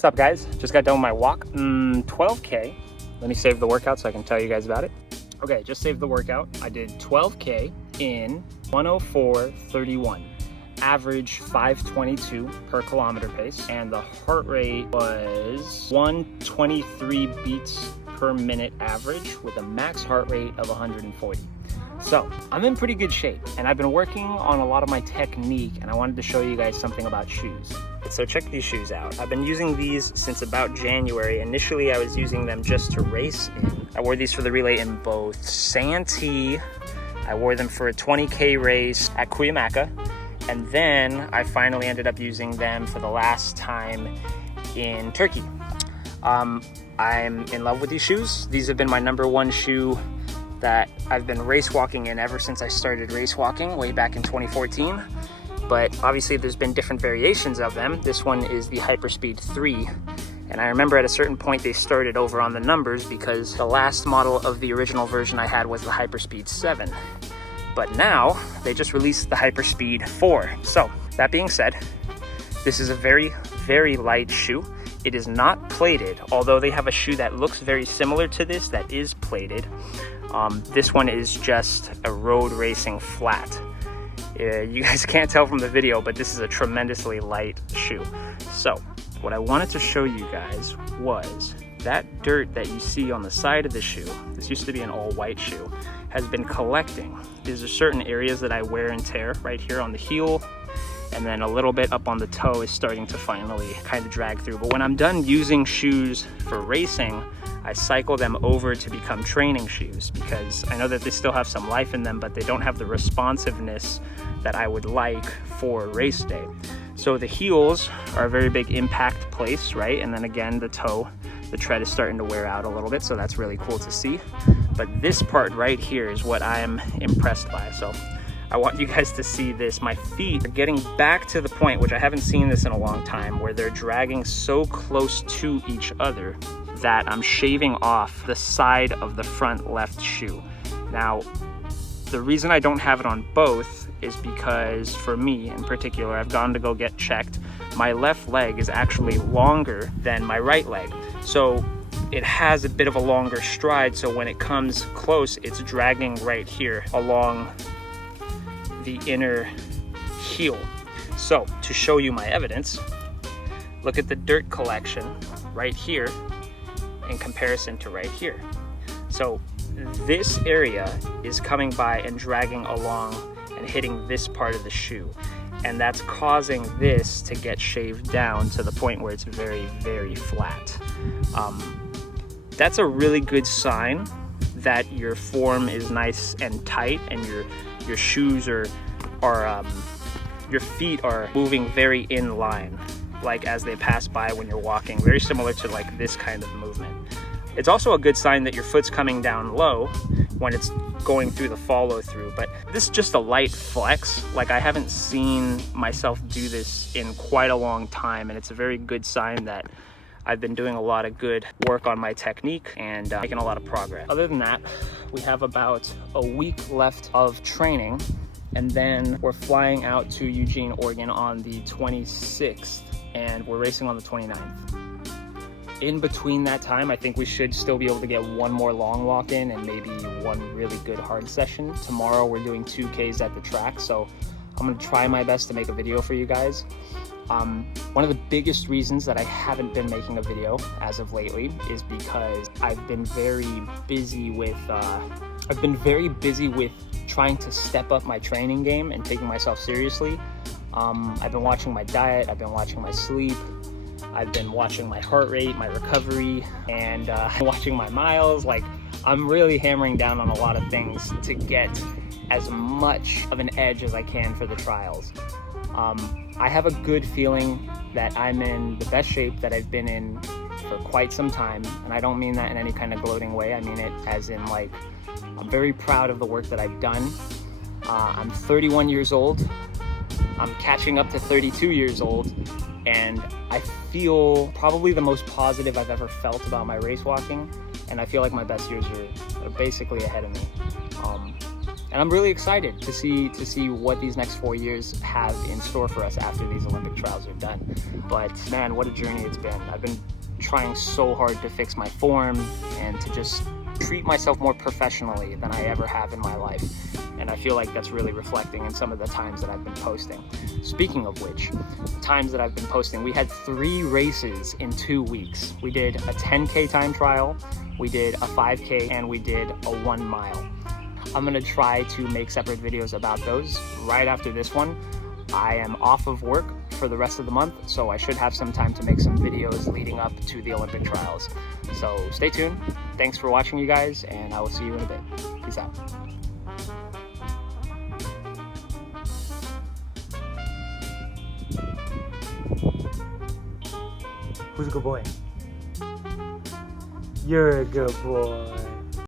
What's up, guys? Just got done with my walk, 12K. Let me save the workout so I can tell you guys about it. Okay, just saved the workout. I did 12K in 104.31. Average 522 per kilometer pace, and the heart rate was 123 beats per minute average with a max heart rate of 140. So I'm in pretty good shape, and I've been working on a lot of my technique, and I wanted to show you guys something about shoes. So check these shoes out. I've been using these since about January. Initially, I was using them just to race in. I wore these for the relay in both Santee. I wore them for a 20K race at Cuyamaca. And then I finally ended up using them for the last time in Turkey. I'm in love with these shoes. These have been my #1 shoe that I've been race walking in ever since I started race walking way back in 2014. But obviously there's been different variations of them. This one is the Hyperspeed 3. And I remember at a certain point they started over on the numbers because the last model of the original version I had was the Hyperspeed 7. But now they just released the Hyperspeed 4. So that being said, this is a very, very light shoe. It is not plated, although they have a shoe that looks very similar to this that is plated. This one is just a road racing flat. You guys can't tell from the video, but this is a tremendously light shoe. So what I wanted to show you guys was that dirt that you see on the side of the shoe, this used to be an all white shoe, has been collecting. There's certain areas that I wear and tear right here on the heel, and then a little bit up on the toe is starting to finally kind of drag through. But when I'm done using shoes for racing, I cycle them over to become training shoes because I know that they still have some life in them, but they don't have the responsiveness that I would like for race day. So the heels are a very big impact place, right? And then again, the toe, the tread is starting to wear out a little bit, so that's really cool to see. But this part right here is what I am impressed by. So I want you guys to see this. My feet are getting back to the point, which I haven't seen this in a long time, where they're dragging so close to each other that I'm shaving off the side of the front left shoe. Now, the reason I don't have it on both is because for me in particular, I've gone to go get checked. My left leg is actually longer than my right leg. So it has a bit of a longer stride. So when it comes close, it's dragging right here along the inner heel. So to show you my evidence, look at the dirt collection right here in comparison to right here. So this area is coming by and dragging along and hitting this part of the shoe. And that's causing this to get shaved down to the point where it's very, very flat. That's a really good sign that your form is nice and tight and your shoes are your feet are moving very in line, like as they pass by when you're walking, very similar to like this kind of movement. It's also a good sign that your foot's coming down low when it's going through the follow through, but this is just a light flex. Like I haven't seen myself do this in quite a long time, and it's a very good sign that I've been doing a lot of good work on my technique and making a lot of progress. Other than that, we have about a week left of training, and then we're flying out to Eugene, Oregon on the 26th, and we're racing on the 29th. In between that time, I think we should still be able to get one more long walk in and maybe one really good hard session. Tomorrow we're doing 2Ks at the track, so I'm gonna try my best to make a video for you guys. One of the biggest reasons that I haven't been making a video as of lately is because I've been very busy with trying to step up my training game and taking myself seriously. I've been watching my diet, I've been watching my sleep, I've been watching my heart rate, my recovery, and watching my miles. Like, I'm really hammering down on a lot of things to get as much of an edge as I can for the trials. I have a good feeling that I'm in the best shape that I've been in for quite some time, and I don't mean that in any kind of gloating way. I mean it as in, like, I'm very proud of the work that I've done. I'm 31 years old. I'm catching up to 32 years old, and I feel probably the most positive I've ever felt about my race walking, and I feel like my best years are basically ahead of me. And I'm really excited to see what these next 4 years have in store for us after these Olympic trials are done. But man, what a journey it's been. I've been trying so hard to fix my form and to just treat myself more professionally than I ever have in my life. And I feel like that's really reflecting in some of the times that I've been posting. Speaking of which, times that I've been posting, we had 3 races in 2 weeks. We did a 10K time trial, we did a 5K, and we did a 1 mile. I'm gonna try to make separate videos about those right after this one. I am off of work for the rest of the month, so I should have some time to make some videos leading up to the Olympic trials. So stay tuned. Thanks for watching, you guys, and I will see you in a bit. Peace out. Who's a good boy? You're a good boy.